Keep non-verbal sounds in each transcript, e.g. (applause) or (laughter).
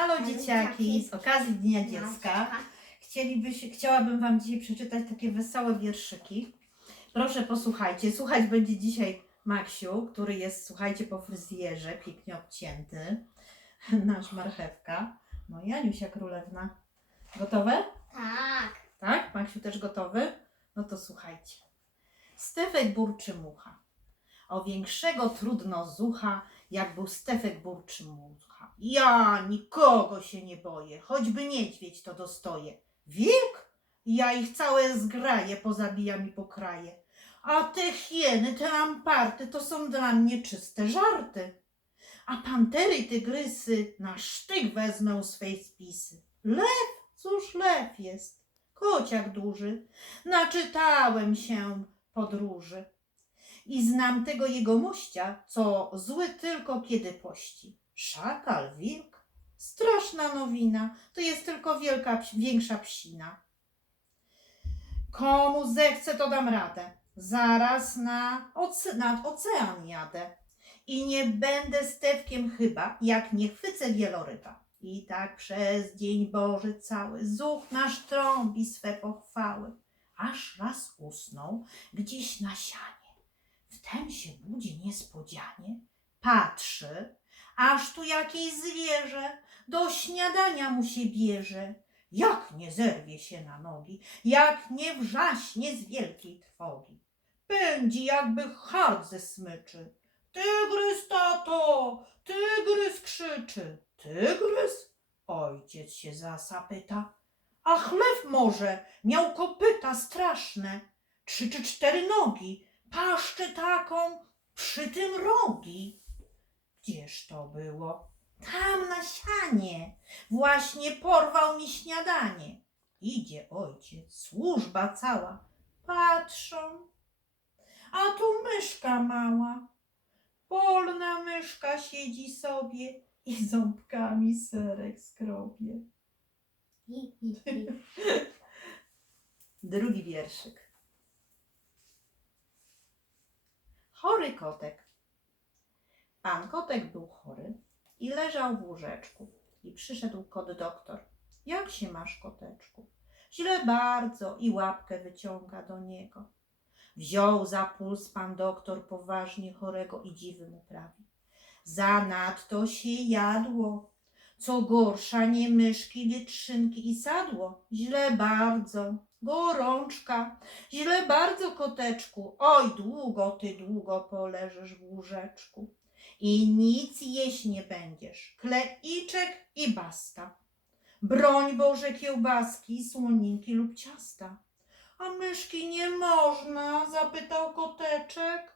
Halo dzieciaki, z okazji Dnia Dziecka chcielibyś, chciałabym Wam dzisiaj przeczytać takie wesołe wierszyki. Proszę posłuchajcie, słuchać będzie dzisiaj Maksiu, który jest, słuchajcie, po fryzjerze, pięknie obcięty, (laughs) nasz marchewka, no i Aniusia Królewna. Gotowe? Tak. Tak? Maksiu też gotowy? No to słuchajcie. Stefek burczy mucha. O większego trudno zucha, jak był Stefek burczy mucha. Ja nikogo się nie boję, choćby niedźwiedź to dostoję. Wilk? Ja ich całe zgraje, pozabijam i pokraję. A te hieny, te amparty, to są dla mnie czyste żarty. A pantery i tygrysy na sztyk wezmę swej spisy. Lew? Cóż lew jest? Kociak duży. Naczytałem się podróży. I znam tego jego mościa, co zły tylko kiedy pości. Szakal, wilk? Straszna nowina, to jest tylko wielka, większa psina. Komu zechce, to dam radę. Zaraz na oce- nad ocean jadę. I nie będę stewkiem chyba, jak nie chwycę wieloryba. I tak przez dzień Boży cały zuch nasz trąbi swe pochwały. Aż raz usnął gdzieś na sianie. Wtem się budzi niespodzianie. Patrzy, aż tu jakieś zwierzę do śniadania mu się bierze. Jak nie zerwie się na nogi, jak nie wrzaśnie z wielkiej trwogi. Pędzi jakby hart ze smyczy. Tygrys, tato, tygrys krzyczy. Tygrys? Ojciec się zasa pyta. A chleb może miał kopyta straszne, trzy czy cztery nogi, paszczę taką, przy tym rogi. Gdzież to było? Tam na sianie. Właśnie porwał mi śniadanie. Idzie ojciec, służba cała. Patrzą, a tu myszka mała. Polna myszka siedzi sobie i ząbkami serek skrobie. (laughs) Drugi wierszyk. Chory kotek. Pan kotek był chory i leżał w łóżeczku. I przyszedł kot doktor. Jak się masz, koteczku? Źle bardzo i łapkę wyciąga do niego. Wziął za puls pan doktor poważnie chorego i dziwy mu prawi. Zanadto się jadło, co gorsza nie myszki, lietrzynki i sadło. Źle bardzo, gorączka, źle bardzo koteczku. Oj, długo ty długo poleżysz w łóżeczku. I nic jeść nie będziesz, kleiczek i basta. Broń Boże kiełbaski, słoninki lub ciasta. A myszki nie można, zapytał koteczek.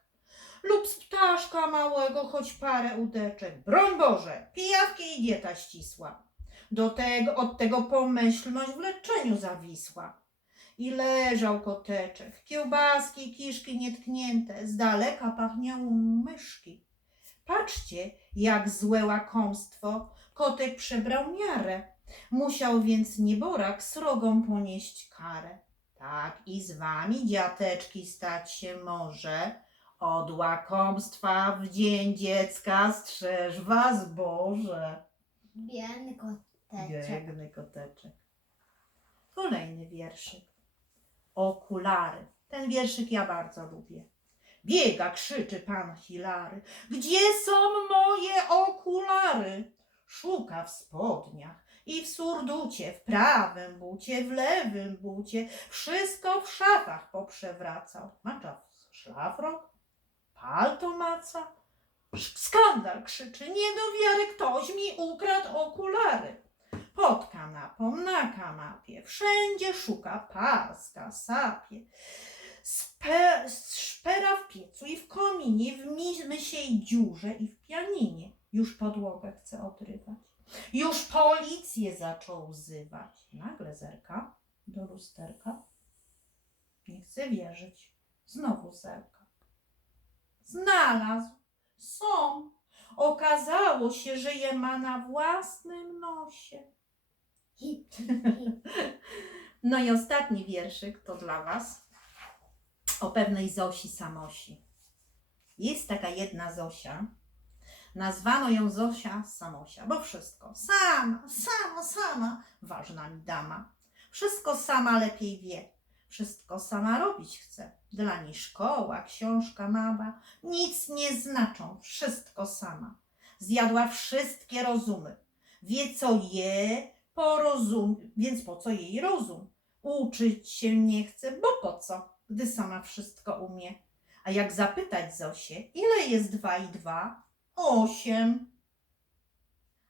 Lub z ptaszka małego choć parę udeczek. Broń Boże, pijawki i dieta ścisła. Do tego, od tego pomyślność w leczeniu zawisła. I leżał koteczek, kiełbaski, kiszki nietknięte, z daleka pachniały myszki. Patrzcie, jak złe łakomstwo, kotek przebrał miarę. Musiał więc nieborak srogą ponieść karę. Tak i z wami, dziateczki, stać się może. Od łakomstwa w dzień dziecka strzeż was Boże. Biedny koteczek. Biegny koteczek. Kolejny wierszyk. Okulary. Ten wierszyk ja bardzo lubię. Biega, krzyczy pan Hilary. Gdzie są moje okulary? Szuka w spodniach i w surducie, w prawym bucie, w lewym bucie. Wszystko w szafach poprzewracał. Macza szlafrok? Palto maca? Skandal krzyczy, nie do wiary, ktoś mi ukradł okulary. Pod kanapą, na kanapie, wszędzie szuka paska, sapie. Spe, szpera w piecu i w kominie, w mysiej dziurze i w pianinie. Już podłogę chce odrywać. Już policję zaczął wzywać. Nagle zerka do lusterka. Nie chce wierzyć. Znowu zerka. Znalazł. Są. Okazało się, że je ma na własnym nosie. (laughs) No i ostatni wierszyk to dla Was o pewnej Zosi Samosi. Jest taka jedna Zosia. Nazwano ją Zosia Samosia, bo wszystko sama, sama, sama, ważna mi dama. Wszystko sama lepiej wie, wszystko sama robić chce. Dla niej szkoła, książka mała, nic nie znaczą, wszystko sama. Zjadła wszystkie rozumy, wie co je, porozum, więc po co jej rozum? Uczyć się nie chce, bo po co, gdy sama wszystko umie. A jak zapytać Zosię, ile jest dwa i dwa? Osiem.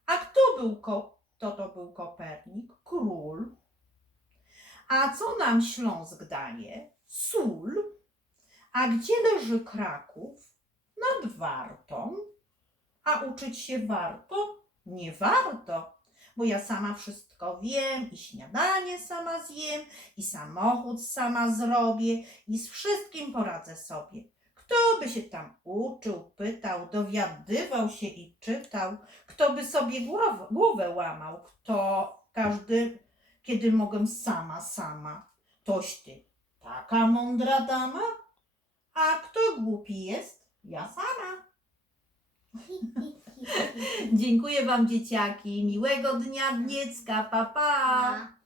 A kto był ko- kto to był Kopernik? Król. A co nam Śląsk daje? Sól. A gdzie leży Kraków? Nad Wartą. A uczyć się warto? Nie warto, bo ja sama wszystko wiem i śniadanie sama zjem i samochód sama zrobię i z wszystkim poradzę sobie. Kto by się tam uczył, pytał, dowiadywał się i czytał, kto by sobie głowę, łamał, kto każdy, kiedy mogę sama, sama. Toś ty taka mądra dama? A kto głupi jest? Ja sama. (laughs) Dziękuję Wam dzieciaki, miłego dnia, dziecka, pa! Pa.